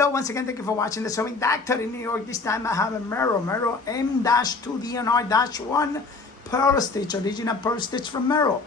Hello, once again, thank you for watching the Sewing Doctor in New York. This time I have a Merrow MG-2DNR-1 Pearl Stitch, original Pearl Stitch from Merrow.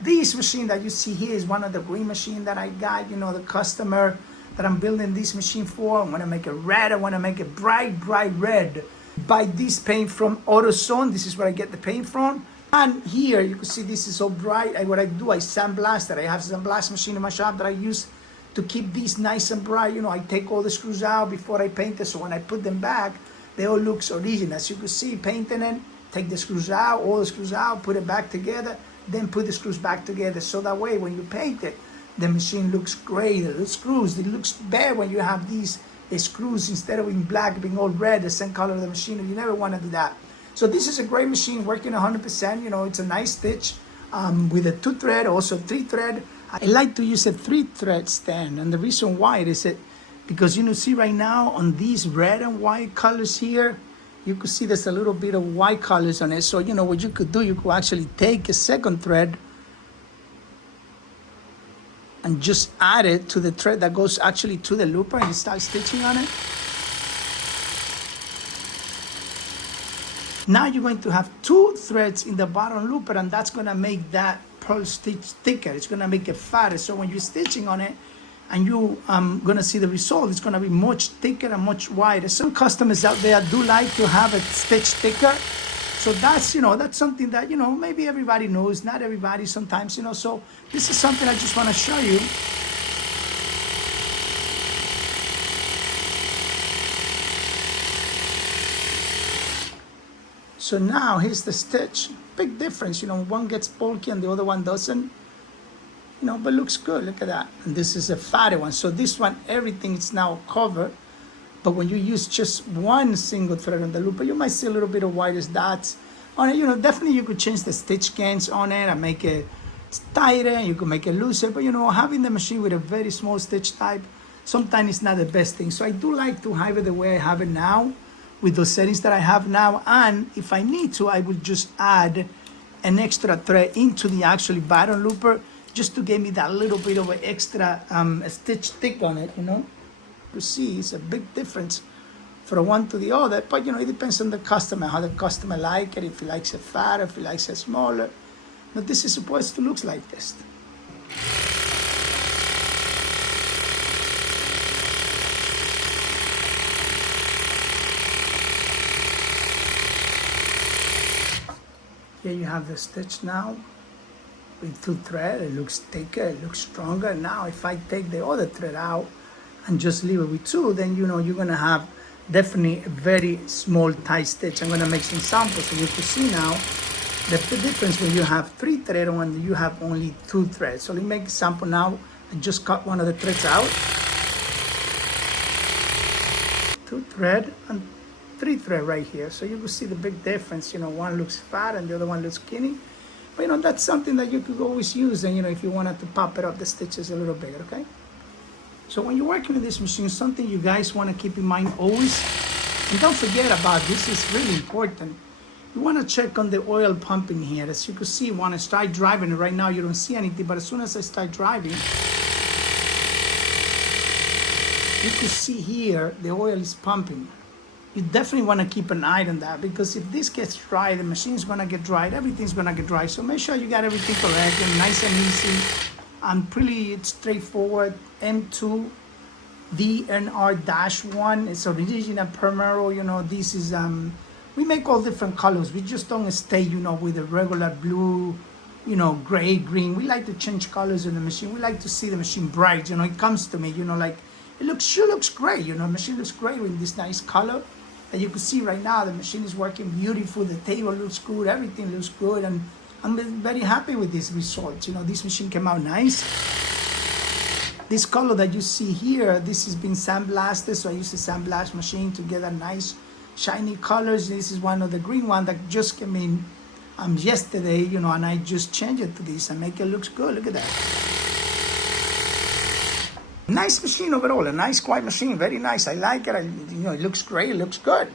This machine that you see here is one of the green machine that I got, the customer that I'm building this machine for. I want to make it red, I want to make it bright red. Buy this paint from AutoZone. This is where I get the paint from. And here you can see this is so bright. What I do, I sandblast it. I have a sandblast machine in my shop that I use to keep these nice and bright. I take all the screws out before I paint it, so when I put them back, they all looks original. As you can see, painting it, take the screws out, all the screws out, put it back together, then put the screws back together. So that way, when you paint it, the machine looks great. The screws, it looks better when you have these screws instead of in black, being all red, the same color of the machine. You never want to do that. So this is a great machine, working 100%. It's a nice stitch with a 2-thread, also 3-thread. I like to use a 3-thread stand, and the reason why is because see right now on these red and white colors here, you could see there's a little bit of white colors on it. So what you could do, you could actually take a second thread and just add it to the thread that goes actually to the looper and start stitching on it. Now you're going to have 2 threads in the bottom looper, and that's going to make that pearl stitch thicker. It's going to make it fatter. So when you're stitching on it and you going to see the result, it's going to be much thicker and much wider. Some customers out there do like to have it stitched thicker. So that's, that's something that, maybe everybody knows, not everybody sometimes, so this is something I just want to show you. So now here's the stitch. Big difference, one gets bulky and the other one doesn't, but looks good. Look at that. And this is a fatter one. So this one, everything is now covered. But when you use just one single thread on the looper, you might see a little bit of white dots on it. Definitely you could change the stitch gains on it and make it tighter. You could make it looser. But having the machine with a very small stitch type, sometimes it's not the best thing. So I do like to have it the way I have it now, with those settings that I have now. And if I need to, I will just add an extra thread into the actually bottom looper just to give me that little bit of an extra stitch thick on it, You see, it's a big difference from one to the other, but it depends on the customer, how the customer like it, if he likes it fatter, if he likes it smaller. But this is supposed to look like this. Here you have the stitch now with 2 threads. It looks thicker, it looks stronger. Now if I take the other thread out and just leave it with 2, then you're gonna have definitely a very small tight stitch. I'm gonna make some samples so you can see now the difference when you have 3 threads and when you have only 2 threads. So let me make a sample now and just cut one of the threads out. 2 thread and 3 thread right here. So you can see the big difference. One looks fat and the other one looks skinny. But that's something that you could always use, and if you wanted to pop it up the stitches a little bit, okay? So when you're working with this machine, something you guys want to keep in mind always, and don't forget about this, is really important. You want to check on the oil pumping here. As you can see, when I start driving, right now you don't see anything, but as soon as I start driving, you can see here the oil is pumping. You definitely want to keep an eye on that, because if this gets dry, the machine's going to get dry, everything's going to get dry. So make sure you got everything correct and nice and easy and pretty straightforward. MG-2DNR-1. It's original Pearl Merrow. This is we make all different colors. We just don't stay with a regular blue, gray, green. We like to change colors in the machine. We like to see the machine bright. It comes to me, like it looks great. The machine looks great with this nice color. And you can see right now the machine is working beautiful. The table looks good. Everything looks good, and I'm very happy with this result. This machine came out nice. This color that you see here, this has been sandblasted, so I use a sandblast machine to get a nice shiny colors. This is one of the green one that just came in yesterday, and I just changed it to this and make it look good. Look at that. Nice machine overall, a nice quiet machine, very nice. I like it. It looks great, it looks good.